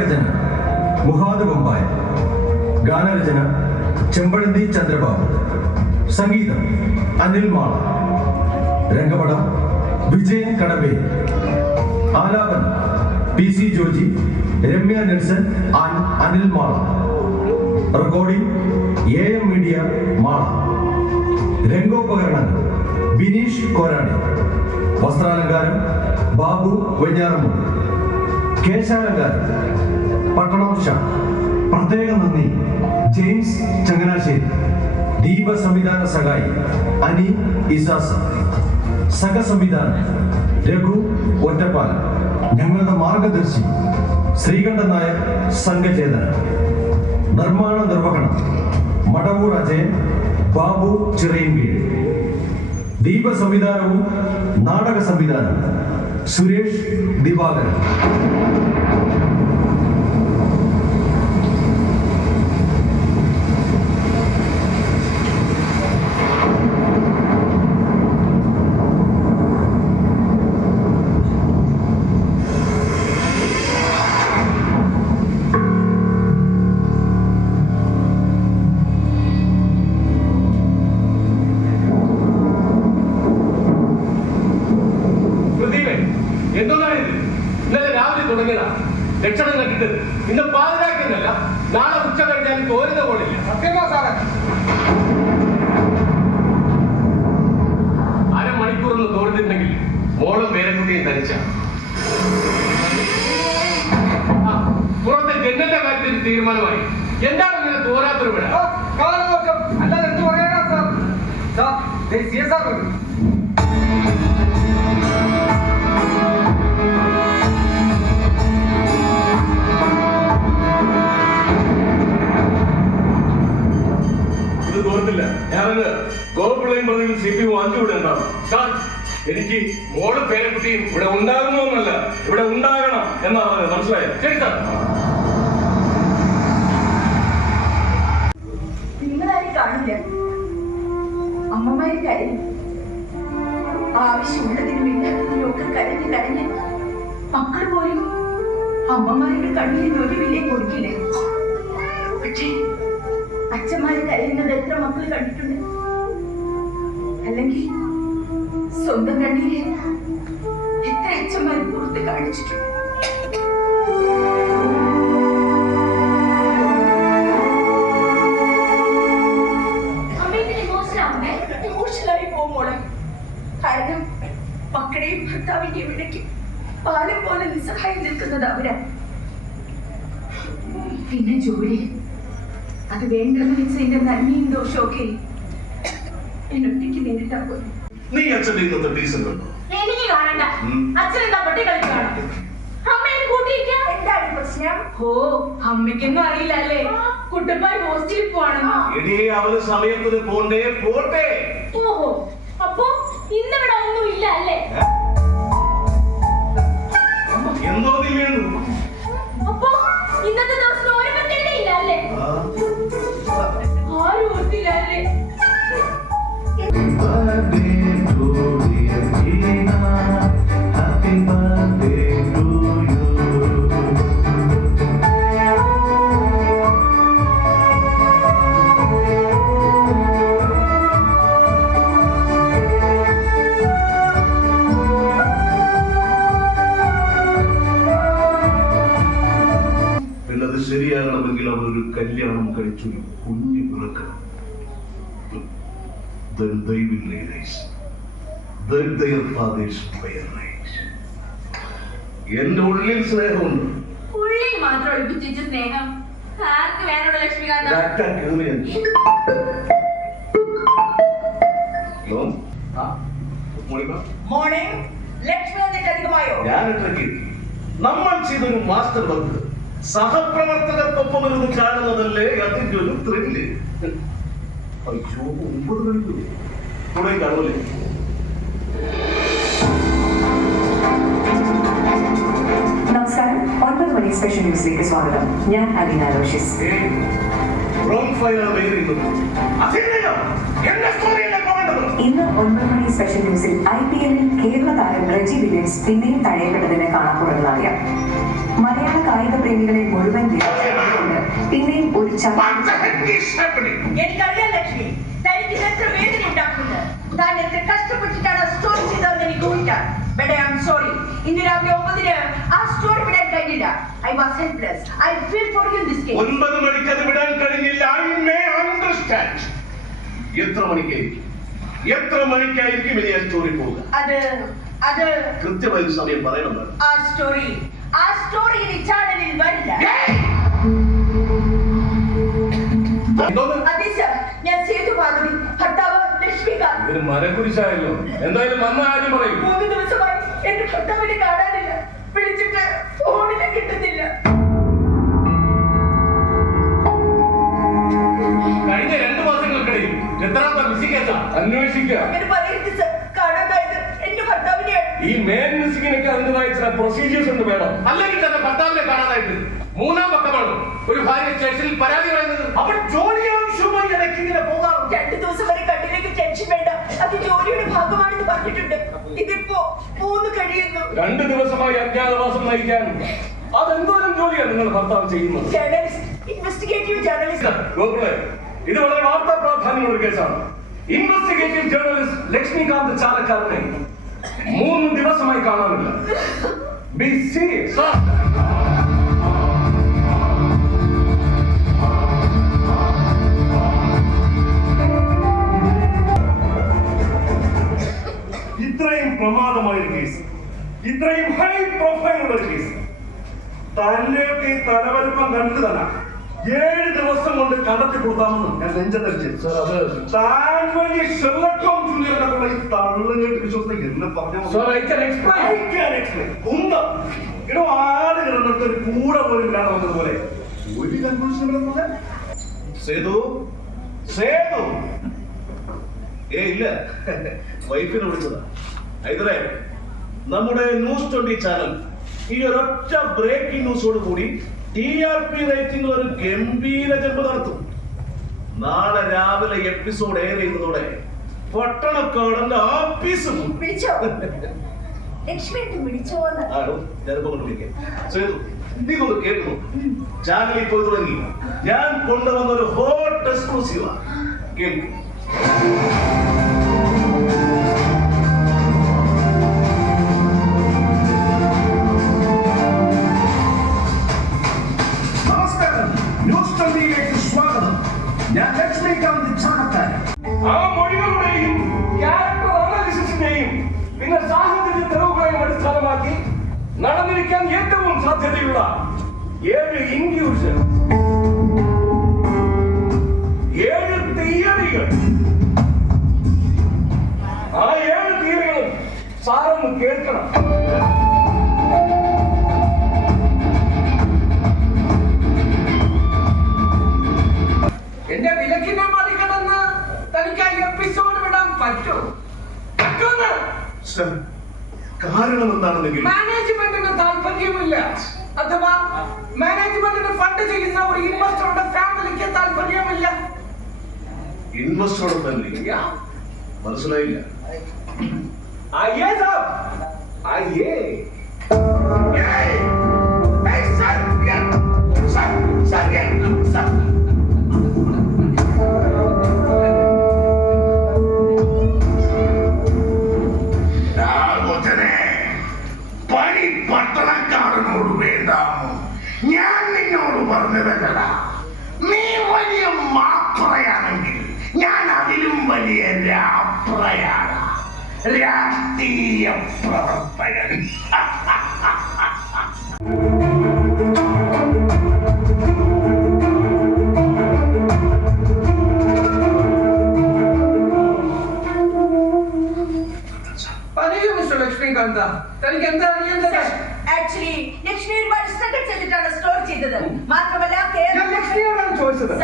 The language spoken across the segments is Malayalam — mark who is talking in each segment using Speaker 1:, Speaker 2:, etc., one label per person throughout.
Speaker 1: ഗാനരചന മുഹാദ് ബൊമ്പായ. ഗാനരചന ചെമ്പഴന്തി ചന്ദ്രബാബു. സംഗീതം അനിൽ മാള. രംഗപടം വിജയൻ കടവേ ആലാപനം P C Joji Ramya Nelson Anil Mala. Recording A M media Mala. രംഗോപകരണങ്ങൾ Bineesh Korani വസ്ത്രാലങ്കാരം ബാബു വെഞ്ഞാറമ്മു കേശാലങ്കാരം പട്ടണം ഷാ പ്രത്യേക നന്ദി. ജെയിംസ് ചങ്ങനാശ്ശേരി. ദീപ സംവിധാന സഹായി അനി ഇസാസ്. സഹസംവിധാനം രഘു ഒറ്റപ്പാലം. ഞങ്ങളുടെ മാർഗദർശി ശ്രീകണ്ഠൻ നായർ സംഘചേതന നിർമ്മാണ നിർവഹണം. മടവൂർ അജയൻ ബാബു ചിറയൻകീഴ്. ദീപ സംവിധാനവും നാടക സംവിധാനവും.
Speaker 2: सुरेश दिवाकर। കഴിഞ്ഞാൽ തോരുന്ന പോലില്ല സത്യമാ സാറേ. അരമണിക്കൂറൊന്ന് തോർന്നിട്ടുണ്ടെങ്കിൽ മോളും പേരക്കുട്ടിയും തനിച്ച. പുറത്തെ ജനലിന്റെ കാര്യത്തിൽ തീരുമാനമായി. എന്താണ് ഇങ്ങനെ തോരാത്തൊരു വിട?
Speaker 3: കാലദോഷം അല്ലാതെ എന്ത് പറയാനാ സാർ? സാർ ദേ സി എസ് ആർ
Speaker 2: തോർത്തില്ല ഞാനത് ഗോപിളയും പ്രതിയും സി പി ഇവിടെ ഉണ്ടാവും സാർ എനിക്ക് മോൾ പേരക്കുട്ടിയും ഇവിടെ ഉണ്ടാകുന്നൊന്നല്ല ഇവിടെ ഉണ്ടാകണം എന്നാ പറഞ്ഞത്. മനസ്സിലായത് ശരി സാർ
Speaker 4: നിങ്ങളാരും കാണില്ല. അമ്മമാര് ഒക്കെ കരഞ്ഞ് കരഞ്ഞ് മക്കൾ പോലും അമ്മമാരുടെ കണ്ണീരിന് ഒരു വിലയെ കൊടുക്കില്ലേ. പക്ഷേ അച്ഛന്മാര് കരയുന്നത് എത്ര മക്കൾ കണ്ടിട്ടുണ്ട്? അല്ലെങ്കിൽ സ്വന്തം കണ്ണീര് എത്ര അച്ഛന്മാർ പുറത്ത് കാണിച്ചിട്ടുണ്ട്?
Speaker 5: നീ അച്ഛൻ ഇന്നത്തെ ടീച്ചർ കണ്ടോ
Speaker 4: എനിക്ക് കാണണ്ട. അച്ഛൻ എന്താ പൊട്ടി കളിക്കാണോ അമ്മയെ കൂട്ടിയിരിക്കാം എന്താണ് പ്രശ്നം? ഓ അമ്മയ്ക്കൊന്നും അറിയില്ല അല്ലേ? കുട്ടപ്പായി ഹോസ്റ്റലിൽ പോവാണെന്നോ.
Speaker 5: എടീ അവന് സമയത്തിന് പോണ്ടേ? പോട്ടെ.
Speaker 4: ഓഹോ. അപ്പൊ ഇന്നിവിടെ ഒന്നും ഇല്ല അല്ലേ?
Speaker 5: എന്തോ നീ വേണ്ടു
Speaker 4: അപ്പൊ ഇന്നത്തെ
Speaker 5: എന്റെ ഉള്ളിൽ സ്നേഹമുണ്ട്.
Speaker 4: ഉള്ളിൽ മാത്രം ഒളിപ്പിച്ച സ്നേഹം. ആർക്ക് വേണോ ലക്ഷ്മികാന്ത? മോർണിംഗ്. ലക്ഷ്മി വന്നിട്ട് അധികമായോ?
Speaker 5: ഞാൻ നമ്മൾ ചെയ്തൊരു മാസ്റ്റർ വർക്ക്. സഹപ്രവർത്തകർക്കൊപ്പം ഇരുന്ന് കാണുന്നതല്ലേ അതിന്റെ ഒരു ത്രില്ല് അയ്യോ ഒമ്പത് മണിക്കൂർ. കൂടെ കാണൂലേ
Speaker 6: സ്പെഷ്യൽ ന്യൂസിലേക്ക് സ്വാഗതം. ഞാൻ അലീന റോഷിസ്. ഇന്ന് ഒൻപത് മണി സ്പെഷ്യൽ ന്യൂസിൽ ഐ പി എല്ലിൽ കേരള താരം റജി വില്യംസ് പിന്നെയും തഴയപ്പെട്ടതിന് കാണാപ്പുറങ്ങളായ മലയാള കായിക പ്രേമികളെ
Speaker 7: മുഴുവൻ പിന്നെയും ഒരു
Speaker 4: എനിക്കറിയാം ലക്ഷ്മി. തനിക്ക് എത്ര വേദന ഉണ്ടാക്കുന്നത് താൻ എത്ര കഷ്ടപ്പെട്ടിട്ടാണ് സ്റ്റോറി ചെയ്തതെന്ന് എനിക്ക് ഊഹിക്കാം. ബട്ട് ഐ ആം സോറി ഇന്ന് രാവിലെ ഒമ്പതിന് ആ സ്റ്റോറി വിടാൻ കഴിഞ്ഞില്ല. I was helpless I feel for you this case
Speaker 5: ഒൻപത് മണിക്ക് അത് വിടാൻ കഴിഞ്ഞില്ല. ഐ മേ അണ്ടർസ്റ്റാൻഡ് എത്ര മണിക്കായിരിക്കും? എത്ര മണിക്കായിരിക്കും ഇനി ആ സ്റ്റോറി പോവുക?
Speaker 4: അത് അത്
Speaker 5: കൃത്യമായ ഒരു സമയം പറയണം
Speaker 4: ആ സ്റ്റോറി ആ സ്റ്റോറി ഇനി ചാനലിൽ വരില്ല. അതെ സർ ഞാൻ സേതു മാധവി ഭർത്താവ് ലക്ഷ്മികാന്ത്
Speaker 3: മരക്കുരിശായല്ലോ. എന്തായാലും വന്ന ആരും പറയും.
Speaker 4: മൂന്ന് ദിവസമായി എന്റെ ഭർത്താവിനെ കാണാനില്ല. വിളിച്ചിട്ട് ഫോണിൽ കിട്ടുന്നില്ല.
Speaker 3: കഴിഞ്ഞ രണ്ടു മാസങ്ങൾക്കിടയിൽ എത്രാമത്തെ മിസ്സിംഗ് അന്വേഷിക്കുക
Speaker 4: അങ്ങനെ പറയരുത് സർ. കാണാതായത് എന്റെ ഭർത്താവിനെയാണ്
Speaker 3: ഈ മെയിൻ മിസ്സിങ്ങിനൊക്കെ അതിന്റെതായ ചില പ്രൊസീജിയേഴ്സ് ഉണ്ട് വേണം
Speaker 5: അല്ലെങ്കിൽ തന്നെ ഭർത്താവിനെ കാണാനായിട്ട് മൂന്നാം പക്കമാണ് ഒരു ഭാര്യ സ്റ്റേഷനിൽ പരാതി പറയുന്നത്. അപ്പോൾ ജോലി ആവശ്യമായി ഇടയ്ക്ക് ഇങ്ങനെ പോകാറുണ്ട്?
Speaker 4: രണ്ടു ദിവസം വരെ ടെൻഷൻ വേണ്ട. അത് ജോലിയുടെ ഭാഗമാണെന്ന് പറഞ്ഞിട്ടുണ്ട്. ഇതിപ്പോ മൂന്ന് കഴിയുന്നു.
Speaker 3: രണ്ട് ദിവസമായി അജ്ഞാതവാസം നയിക്കാൻ അതെന്തോരം ജോലിയാണ് നിങ്ങൾ ഭർത്താവ് ചെയ്യുന്നത്?
Speaker 4: ജേർണലിസ്റ്റ് ഇൻവെസ്റ്റിഗേറ്റീവ് ജേർണലിസ്റ്റ്
Speaker 3: ഗോകുലെ ഇത് വളരെ വാർത്താ പ്രാധാന്യമുള്ള കേസാണ്. ഇൻവെസ്റ്റിഗേറ്റീവ് ജേർണലിസ്റ്റ് ലക്ഷ്മികാന്ത് ചാലക്കാരനെ മൂന്ന് ദിവസമായി കാണാനില്ല. ബി സീരിയസ്
Speaker 2: ഇത്രയും പ്രമാദമായ ഒരു കേസ് ഇത്രയും ഹൈ പ്രൊഫൈൽ ഉള്ള ഒരു കേസ് തന്നെയൊക്കെ ഈ തലവലുപ്പം കണ്ടു തന്നെ ഏഴ് ദിവസം കൊണ്ട് കണ്ടെത്തി കൊടുത്താമെന്ന് ഞാൻ നെഞ്ചത്തടിച്ചു താൻ വലിയ ഷെർലക്കോം ജൂനിയറിനൊക്കെയുള്ള ഈ തള്ളുകെട്ട് വിശ്വസിച്ച് എന്ന് പറഞ്ഞാൽ
Speaker 3: സർ ഐ കൻ എക്സ്പ്ലെയിൻ
Speaker 2: കുന്തം ഇടോ ആട് കിടന്നിട്ട് ഒരു കൂട പോലും ഇല്ലാതെ വന്നതുപോലെ ഒരു കൺക്ലൂഷൻ
Speaker 5: സേതു? സേതു? ഏ ഇല്ല. വൈഫിനെ വിളിച്ചതാ. ഹൈദരേ നമ്മുടെ ന്യൂസ് ട്വന്റി ചാനൽ ഈ ഒരൊറ്റ ബ്രേക്കിംഗ് ന്യൂസോട് കൂടി ടി ആർ പി റേറ്റിംഗ് ഒരു ഗംഭീര ജമ്പ് നടത്തും. നാളെ രാവിലെ എപ്പിസോഡ് എയർ ചെയ്യുന്നതോടെ പട്ടണക്കാടന്റെ ആപ്പീസ് ചാനലിൽ പോയി തുടങ്ങി. ഞാൻ കൊണ്ടുവന്ന ഒരു ഹോട്ട് എക്സ്ക്ലൂസീവ് കേൾക്കും.
Speaker 3: ആ മൊഴികളുടെയും ക്യാരക്ടർ അനാലിസിസിന്റെയും പിന്നെ സാഹചര്യ തെളിവുകളെയും അടിസ്ഥാനമാക്കി നടന്നിരിക്കാൻ ഏറ്റവും സാധ്യതയുള്ള ഏഴ് ഇൻക്യൂഷൻ ഏഴ് തിയറികൾ ആ ഏഴ് തിയറികളും സാറൊന്ന് കേൾക്കണം
Speaker 8: വിടാൻ പറ്റോ. പറ്റുമെന്ന്
Speaker 5: സർ, കാരണം എന്താണെന്നെങ്കിൽ
Speaker 8: മാനേജ്മെന്റിന് താല്പര്യമില്ല. അഥവാ മാനേജ്മെന്റിന് ഫണ്ട് ചെയ്യുന്ന ഒരു ഇൻവെസ്റ്ററുടെ ഫാമിലിക്ക് താല്പര്യമില്ല.
Speaker 5: ഇൻവെസ്റ്ററുടെ ഫാമിലി മനസ്സിലായില്ല.
Speaker 3: ആയേ സാർ. ആയേ
Speaker 7: രാഘവനെ പണി പട്ടണക്കാരനോട് വേണ്ടാമോ? ഞാൻ നിന്നോട് പറഞ്ഞതല്ലടാ. നീ വലിയ മാപ്രയാണെങ്കിൽ ഞാൻ അതിലും വലിയ രാപ്രയാണ് രാഷ്ട്രീയ പ്രവർത്തകൻ.
Speaker 8: തനിക്ക് എന്താ
Speaker 4: ചെയ്തത്. മാത്രമല്ല
Speaker 8: ലക്ഷ്മിയോടാണ് ചോദിച്ചത്.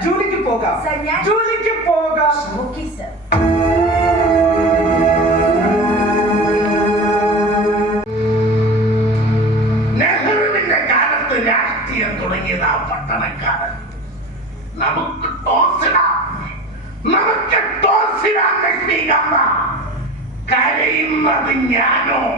Speaker 8: ജോലിക്ക് പോകാം.
Speaker 4: സാർ, ഞാൻ-
Speaker 8: ജോലിക്ക് പോകാം.
Speaker 4: ഓക്കെ സർ
Speaker 7: നെഹ്റുവിന്റെ കാലത്ത് രാഷ്ട്രീയം തുടങ്ങിയത് ആ പട്ടണക്കാരൻ. നമുക്ക് ടോസിടാം നമുക്ക് ടോസിടാം ലക്ഷ്മികാന്ത കരയുന്നത് ഞാനോ?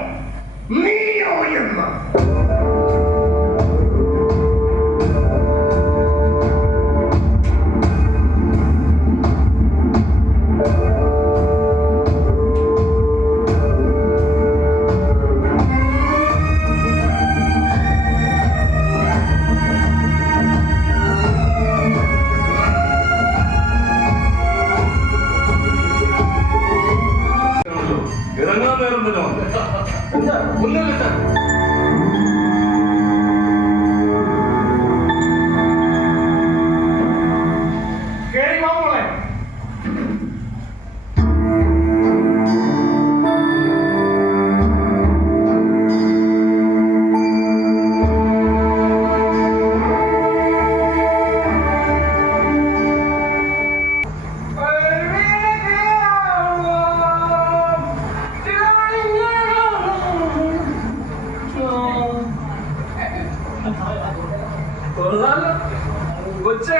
Speaker 3: കൊച്ചേ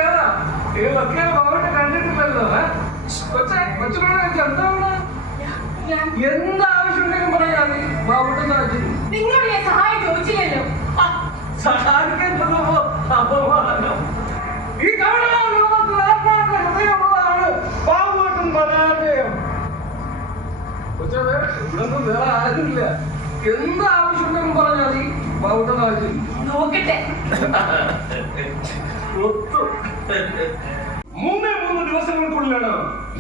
Speaker 3: ഇതൊക്കെ അവിടെ കണ്ടിട്ടില്ലല്ലോ? കൊച്ചേ എന്താണ് എന്താണ് എന്താവശ്യമുണ്ടെങ്കിലും പറയാ നീ ബാബുട്ട് സാധിച്ചു
Speaker 9: നിങ്ങളോട് ഞാൻ സഹായം ചോദിച്ചില്ലല്ലോ.
Speaker 3: സഹായിക്കേണ്ടതോ അപമാനം ഈ കാണുന്ന ഹൃദയമുള്ളതാണ് പാവമായിട്ടും പരാജയം കൊച്ചേ ഇവിടൊന്നും വേറെ ആരുമില്ല. എന്താവശ്യമുണ്ടെങ്കിലും പറഞ്ഞാൽ നീ ബാബുട്ട് സാധിച്ചു
Speaker 9: നോക്കട്ടെ.
Speaker 3: മൂന്നേ മൂന്ന് ദിവസങ്ങൾക്കുള്ളിലാണ്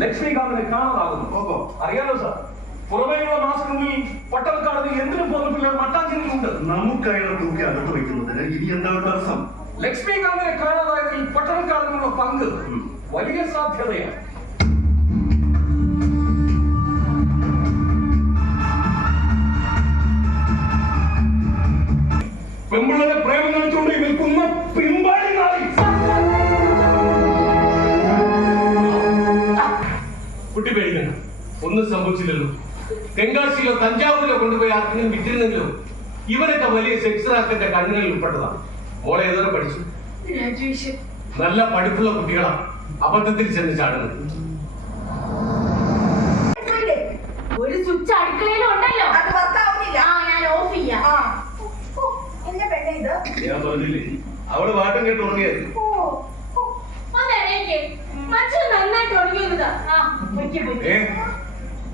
Speaker 3: ലക്ഷ്മികാന്തിനെ കാണാതാകുന്നത്. അറിയാലോ സാർ? പുറമേയുള്ള മാസങ്ങളിൽ പട്ടണക്കാരന് എന്തിനും പോകുന്ന പിള്ളേർ മട്ടാഞ്ചേരിയിലുണ്ട്
Speaker 5: നമുക്ക് അയാളെ തൂക്കി അകത്ത് വയ്ക്കുന്നതിന് ഇനി എന്താണ് തടസ്സം?
Speaker 3: ലക്ഷ്മികാന്തിനെ കാണാതായതിൽ പട്ടണക്കാരനുള്ള പങ്ക് വലിയ സാധ്യതയാണ്. പെമ്പിള്ളരെ പ്രേമം കാണിച്ചുകൊണ്ട് കുട്ടി പേടിക്കണം ഒന്നും സംഭവിച്ചില്ലല്ലോ. തെങ്കാശിയിലോ തഞ്ചാവൂരിലോ കൊണ്ടുപോയി ആർക്കെങ്കിലും വിറ്റിരുന്നെങ്കിലോ ഇവരൊക്കെ വലിയ സെക്സറാക്കിന്റെ കണ്ണുകളിൽ ഉൾപ്പെട്ടതാണ്. മോളെ ഏതോ പഠിച്ചു? നല്ല പഠിപ്പുള്ള കുട്ടികളാണ് അബദ്ധത്തിൽ ചെന്ന് ചാടുന്നത്.
Speaker 9: ഒരു സ്വിച്ച് അടുക്കളയിൽ ഉണ്ടല്ലോ.
Speaker 4: അത് വർക്കാവുന്നില്ല
Speaker 9: ആ ഞാൻ ഓഫ് ചെയ്യാം.
Speaker 4: ആ. ഓ, എന്നെ പെണ്ണ ഇത്?
Speaker 5: ഞാൻ പറഞ്ഞില്ലേ അവൾ പാട്ടും കേട്ട് ഉറങ്ങിയത്
Speaker 4: ഓ ഓ,
Speaker 9: അതെനിക്ക്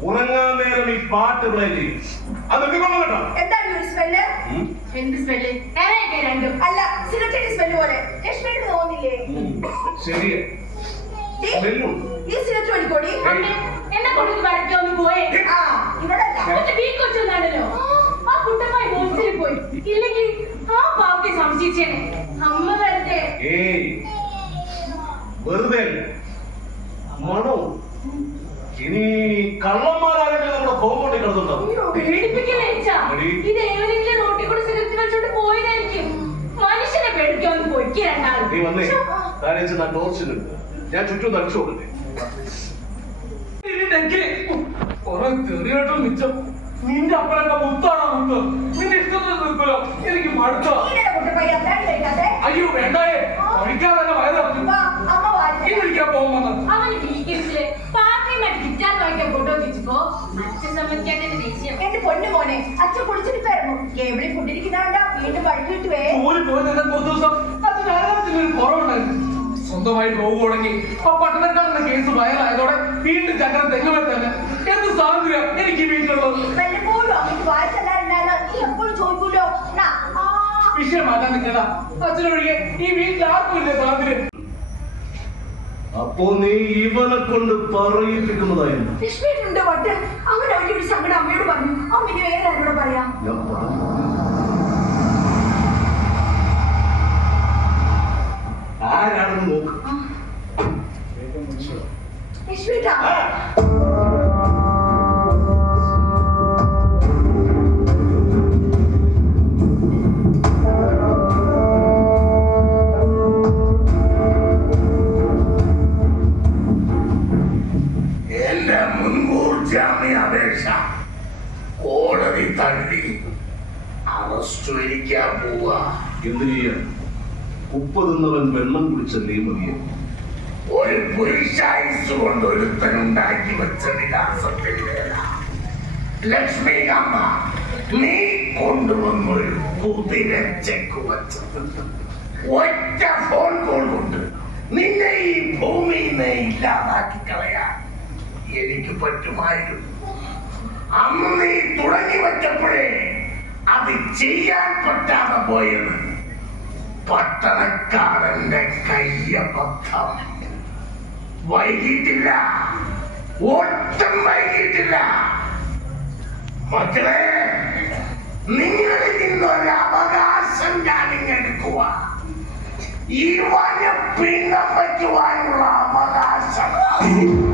Speaker 5: ഉറങ്ങാൻ നേരം ഈ പാട്ട് പ്ലേ ചെയ്യും. അത് കൊള്ളു കേട്ടോ.
Speaker 4: എന്താണ് ഒരു സ്മെല്ല്
Speaker 9: എന്ത് സ്മെല്ല് ഏറെയൊക്കെ രണ്ടും.
Speaker 4: അല്ല സിഗരറ്റിന്റെ സ്മെല്ല് പോലെ. ലക്ഷ്മിക്ക് തോന്നില്ലേ?
Speaker 5: ശരിയാ.
Speaker 4: ഈ സിഗരറ്റ് വലിക്കോടി
Speaker 9: എന്നെ കൊണ്ടൊന്ന് വരയ്ക്കാൻ ഒന്ന് പോയേ.
Speaker 4: ആ ഇവിടെ
Speaker 9: മറ്റേ വീ കൊച്ചുണ്ടാണല്ലോ ആ കുട്ടമായി ഹോസ്റ്റലിൽ പോയി. ഇല്ലെങ്കിൽ ആ പാവത്തെ സംശയിച്ചേനെ. അമ്മ വരട്ടെ.
Speaker 5: ഏയ് വെറുതെ അല്ല. മണവും. ഇനി കള്ളന്മാരാരെങ്കിലും നമ്മുടെ കോമ്പൗണ്ടിൽ കിടന്നുണ്ടാവും. നീ വന്നേ. കാര്യം ചെന്നാ ടോർച്ചിലുണ്ട് ഞാൻ ചുറ്റും നടിച്ചു കൊടുക്കട്ടെ
Speaker 3: ഇതിന്റെ കുറെ തെറിയായിട്ടും മിച്ചം. നിന്റെ അപ്പനൊക്കെ മുത്താണോ മുത്ത്. നിന്റെ ഇഷ്ടത്തിന് നിൽക്കലോ എനിക്ക് മടുത്തോ. അയ്യോ വേണ്ടായേ. കഴിക്കാൻ തന്നെ വയറിറക്കും വിളിക്കാൻ പോകുമ്പോ
Speaker 9: അവൻ വീക്കെൻഡിൽ പാർട്ടിയുമായിട്ട് ഗിറ്റാർ വായിക്കാൻ ഫോട്ടോ വെച്ചപ്പോ അച്ഛൻ സമ്മതിക്കാട്ടെ ദേഷ്യം.
Speaker 4: എന്റെ പൊന്നു മോനെ അച്ഛൻ വരുന്നു. കേബിളിൽ ഫുഡിരിക്കുന്നാണ്ട വീണ്ടും വഴുകിട്ട് വേ
Speaker 3: ജോലി പോയി തന്നെ ഒരു ദിവസം? അതിന് ആരോഗ്യത്തിന് ഒരു കുറവുണ്ടായിരുന്നു. സ്വന്തമായി ബ്ലോഗ് തുടങ്ങി ആ പട്ടണക്കാരന്റെ കേസ് വയറായതോടെ വീണ്ടും ചക്രം തെങ്ങുമേ തന്നെ എന്ത് സ്വാതന്ത്ര്യം എനിക്ക് വീട്ടിലുള്ളത്?
Speaker 4: വല്ലപ്പോഴും അങ്ങോട്ട് വായിച്ചല്ലാണ്ടാണ് നീ എപ്പോഴും ചോദിക്കൂലോ നാ, ആ,
Speaker 3: വിഷയം മാറ്റാൻ നിൽക്കണ്ട. അച്ഛനൊഴികെ ഈ വീട്ടിൽ ആർക്കും ഇല്ല സ്വാതന്ത്ര്യം
Speaker 5: അപ്പോ നീ ഇവനെ കൊണ്ട് പറയിപ്പിക്കുന്നതായിരുന്നു.
Speaker 4: വട്ട്? അങ്ങനെ വലിയൊരു സങ്കടം അമ്മയോട് പറഞ്ഞു. അമ്മ വേറെ ആരോട് പറയാം.
Speaker 5: എന്ത് ചെയ്യാൻ? ഉപ്പ് തിന്നവൻ വെള്ളം കുടിച്ചല്ലേ മതിയെ.
Speaker 7: ഒരു പുരുഷായുസ് കൊണ്ട് ഒരുത്തനുണ്ടാക്കി വെച്ച വിലാസത്തിൽ ലക്ഷ്മി അമ്മ നീ കൊണ്ടുവന്നൊരു കുതിര ചെക്ക് വച്ചത്. ഒറ്റ ഫോൺ കോൾ കൊണ്ട് നിന്നെ ഈ ഭൂമിയിൽ നിന്ന് ഇല്ലാതാക്കി കളയാൻ എനിക്ക് പറ്റുമായിരുന്നു. അന്ന് നീ തുടങ്ങി വെച്ചപ്പോഴേ അത് ചെയ്യാൻ പറ്റാതെ പോയത് പട്ടണക്കാരന്റെ കയ്യബദ്ധം. വൈകിട്ടില്ല. ഒട്ടും വൈകിട്ടില്ല. മക്കളെ നിങ്ങളിൽ നിന്നൊരു അവകാശം ഞാൻ എടുക്കുക ഈ വന പിണ്ണം വയ്ക്കുവാനുള്ള അവകാശം.